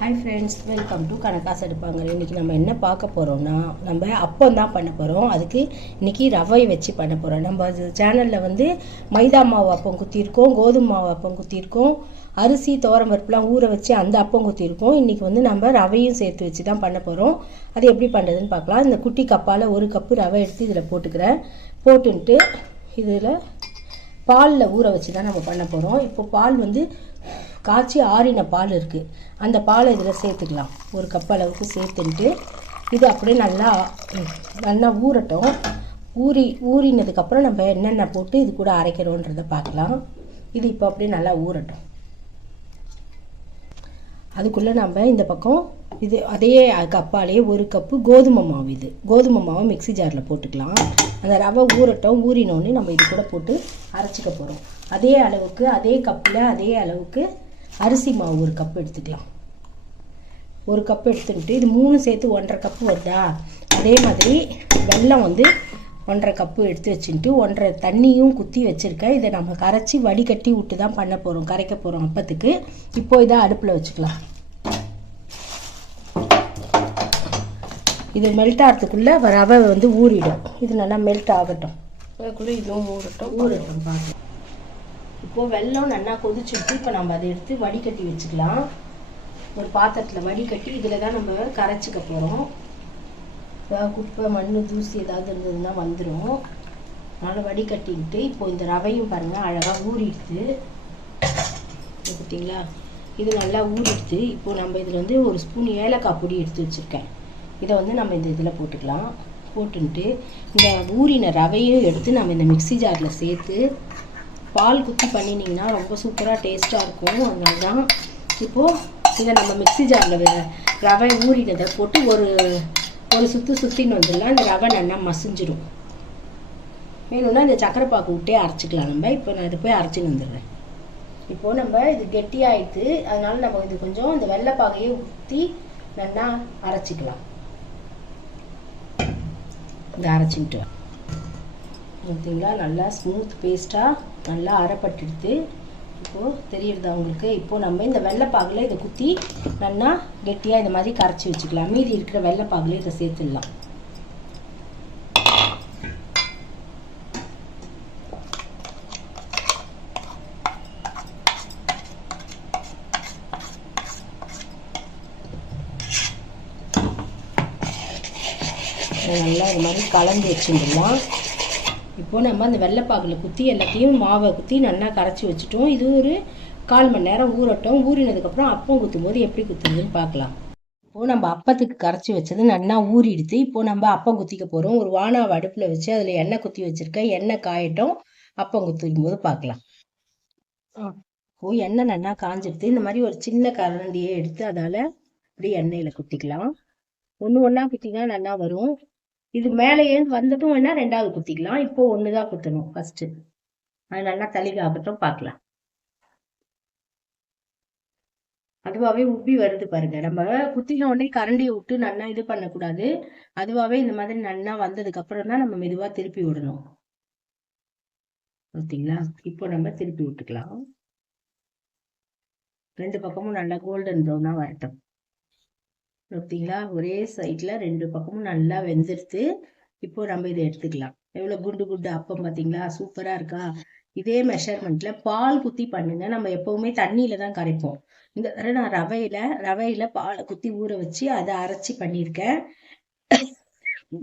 Hi friends welcome to கணக்காசு எடுப்பாங்க இன்றைக்கி நம்ம என்ன பார்க்க போகிறோம்னா நம்ம அப்பம் தான் பண்ண போகிறோம் அதுக்கு இன்றைக்கி ரவை வச்சு பண்ண போகிறோம் நம்ம சேனலில் வந்து மைதா மாவு அப்பம் குத்திருக்கோம் கோதுமை மாவு அப்பம் குத்திருக்கோம் அரிசி துவரம் பருப்புலாம் ஊற வச்சு அந்த அப்பம் குத்திருக்கோம் இன்றைக்கி வந்து நம்ம ரவையும் சேர்த்து வச்சு தான் பண்ண போகிறோம் அது எப்படி பண்ணுறதுன்னு பார்க்கலாம். இந்த குட்டி கப்பால் ஒரு கப்பு ரவை எடுத்து இதில் போட்டுக்கிறேன். போட்டுன்ட்டு இதில் பாலில் ஊற வச்சு தான் நம்ம பண்ண போகிறோம் இப்போ பால் வந்து காய்ச்சி ஆறின பால் இருக்குது அந்த பாலை இதில் சேர்த்துக்கலாம். ஒரு கப் அளவுக்கு சேர்த்துட்டு இது அப்படியே நல்லா நல்லா ஊறட்டும். ஊறி ஊறினதுக்கப்புறம் நம்ம என்னென்ன போட்டு இது கூட அரைக்கிறோன்றதை பார்க்கலாம். இது இப்போ அப்படியே நல்லா ஊறட்டும். அதுக்குள்ளே நம்ம இந்த பக்கம் இது அதே கப்பாலேயே ஒரு கப்பு கோதுமை மாவு இது. கோதுமை மாவை மிக்ஸி ஜாரில் போட்டுக்கலாம். அந்த ரவை ஊறட்டும் ஊறினோடனே நம்ம இது கூட போட்டு அரைச்சிக்க போகிறோம் அதே அளவுக்கு அதே கப்பில் அதே அளவுக்கு அரிசி மாவு ஒரு கப் எடுத்துக்கலாம். ஒரு கப் எடுத்துக்கிட்டு இது மூணு சேர்த்து ஒன்றரை கப்பு வருதா? அதே மாதிரி வெல்லம் வந்து ஒன்றரை கப்பு எடுத்து வச்சுட்டு ஒன்றரை தண்ணியும் குத்தி வச்சுருக்கேன். இதை நம்ம கரைச்சி வடிகட்டி விட்டு தான் பண்ண போகிறோம் கரைக்க போகிறோம் அப்பத்துக்கு. இப்போ இதை அடுப்பில் வச்சுக்கலாம். இது மெல்ட் ஆகிறதுக்குள்ளே ரவை வந்து ஊறிடும். இது நல்லா மெல்ட் ஆகட்டும். அதுக்குள்ளே இதுவும் ஊறட்டும். ஊறட்டும் பார்க்கலாம் இப்போது வெல்லம் நல்லா கொதிச்சுட்டு இப்போ நம்ம அதை எடுத்து வடிகட்டி வச்சுக்கலாம். ஒரு பாத்திரத்தில் வடிகட்டி இதில் தான் நம்ம கரைச்சிக்க போகிறோம் ஏதாவது குப்பை மண் தூசி ஏதாவது இருந்ததுன்னா வந்துடும் அதனால் வடிகட்டிக்கிட்டு இப்போ இந்த ரவையும் பாருங்கள் அழகாக ஊறிடுது. பார்த்தீங்களா? இது நல்லா ஊறிடுது. இப்போ நம்ம இதில் வந்து ஒரு ஸ்பூன் ஏலக்காய் பொடி எடுத்து வச்சுருக்கேன். இதை வந்து நம்ம இந்த இதில் போட்டுக்கலாம். போட்டுன்ட்டு இந்த ஊறின ரவையும் எடுத்து நம்ம இந்த மிக்ஸி ஜாரில் சேர்த்து பால் குத்தி பண்ணினீங்கன்னா ரொம்ப சூப்பராக டேஸ்ட்டாக இருக்கும். அதனால தான் இப்போது இதை நம்ம மிக்ஸி ஜாரில் ரவை ஊறினதை போட்டு ஒரு ஒரு சுற்று சுற்றின்னு வந்துடலாம். இந்த ரவை நல்லா மசிஞ்சிடும் வேணும்னா இந்த சக்கரை பாக்கு விட்டே அரைச்சிக்கலாம். நம்ம இப்போ நான் இதை போய் அரைச்சின்னு வந்துடுறேன். இப்போது நம்ம இது கெட்டியாயிடுது அதனால நம்ம இது கொஞ்சம் இந்த வெள்ளைப்பாகையை ஊற்றி நல்லா அரைச்சிக்கலாம். இந்த அரைச்சிக்கிட்டு பார்த்தீங்களா நல்லா ஸ்மூத் பேஸ்ட்டாக நல்லா அரைப்பட்டுடுது இப்போது தெரியுறது அவங்களுக்கு இப்போது நம்ம இந்த வெள்ளைப்பாகில் இதை குத்தி நல்லா கெட்டியாக இந்த மாதிரி கரைச்சி வச்சுக்கலாம். மீதி இருக்கிற வெள்ளைப்பாகில் இதை சேர்த்துடலாம். நல்லா இது மாதிரி கலந்து வச்சுருந்தோம் இப்போ நம்ம அந்த வெள்ளைப்பாகில் குத்தி எல்லாத்தையும் மாவை குத்தி நல்லா கரைச்சி வச்சுட்டோம். இது ஒரு கால் மணி நேரம் ஊறட்டும். ஊறினதுக்கப்புறம் அப்பம் குத்தும் போது எப்படி குத்துறதுன்னு பார்க்கலாம். இப்போது நம்ம அப்பத்துக்கு கரைச்சி வச்சது நல்லா ஊறிடுது இப்போ நம்ம அப்பம் குத்திக்க போகிறோம் ஒரு வானாவை அடுப்பில் வச்சு அதில் எண்ணெய் குத்தி வச்சுருக்கேன். எண்ணெய் காயட்டும். அப்பம் குத்திக்கும் போது பார்க்கலாம். இப்போ எண்ணெய் நல்லா காஞ்சிடுது இந்த மாதிரி ஒரு சின்ன கரண்டியை எடுத்து அதால் இப்படி எண்ணெயில் குத்திக்கலாம். ஒன்று ஒன்றா குத்தினா நல்லா வரும். இது மேலே ஏந்து வந்ததும் வேணா ரெண்டாவது குத்திக்கலாம். இப்போ ஒன்று தான் குத்தணும். ஃபர்ஸ்ட் அது நல்லா தளி காப்பட்டும் பார்க்கலாம். அதுவாகவே உப்பி வருது பாருங்க. நம்ம குத்தின உடனே கரண்டியை விட்டு நல்லா இது பண்ணக்கூடாது. அதுவாகவே இந்த மாதிரி நல்லா வந்ததுக்கு அப்புறம் தான் நம்ம மெதுவாக திருப்பி விடணும். ஓகேங்களா? இப்போ நம்ம திருப்பி விட்டுக்கலாம். ரெண்டு பக்கமும் நல்லா கோல்டன் ப்ரௌனாக வரட்டும். பார்த்தீங்களா ஒரே சைடில் ரெண்டு பக்கமும் நல்லா வெந்துடுத்து இப்போ நம்ம இதை எடுத்துக்கலாம். எவ்வளோ குண்டு குண்டு அப்பம் பார்த்தீங்களா சூப்பராக இருக்கா? இதே மெஷர்மெண்ட்டில் பால் குத்தி பண்ணுங்க. நம்ம எப்போவுமே தண்ணியில் தான் கரைப்போம். இந்த தடவை நான் ரவையில் ரவையில் பாலை குத்தி ஊற வச்சு அதை அரைச்சி பண்ணியிருக்கேன்.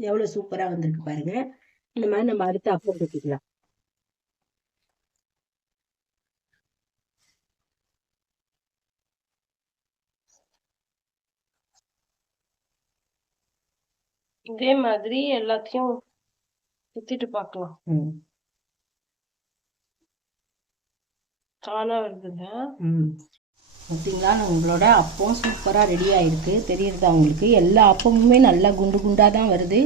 எவ்வளோ சூப்பராக வந்திருக்கு பாருங்க. இந்த மாதிரி நம்ம அடுத்து அப்பம் குத்திக்கலாம் இதே மாதிரி எல்லாத்தையும் சுத்திட்டு பார்க்கலாம் தானா வருதுங்க. பார்த்தீங்களா உங்களோட அப்பம் சூப்பராக ரெடி ஆயிருக்கு. தெரியுறதா உங்களுக்கு? எல்லா அப்பமுமே நல்லா குண்டு குண்டாக தான் வருது.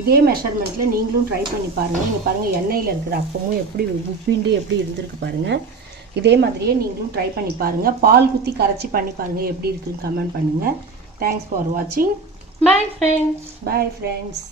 இதே மெஷர்மெண்ட்டில் நீங்களும் ட்ரை பண்ணி பாருங்கள் இங்கே பாருங்கள் எண்ணெயில் இருக்கிற அப்பமும் எப்படி உப்பிண்டு எப்படி இருந்திருக்கு பாருங்கள் இதே மாதிரியே நீங்களும் ட்ரை பண்ணி பாருங்கள் பால் குத்தி கரைச்சி பண்ணி பாருங்கள் எப்படி இருக்குன்னு கமெண்ட் பண்ணுங்கள் தேங்க்ஸ் ஃபார் வாட்சிங் பை ஃப்ரெண்ட்ஸ் பாய் ஃப்ரெண்ட்ஸ்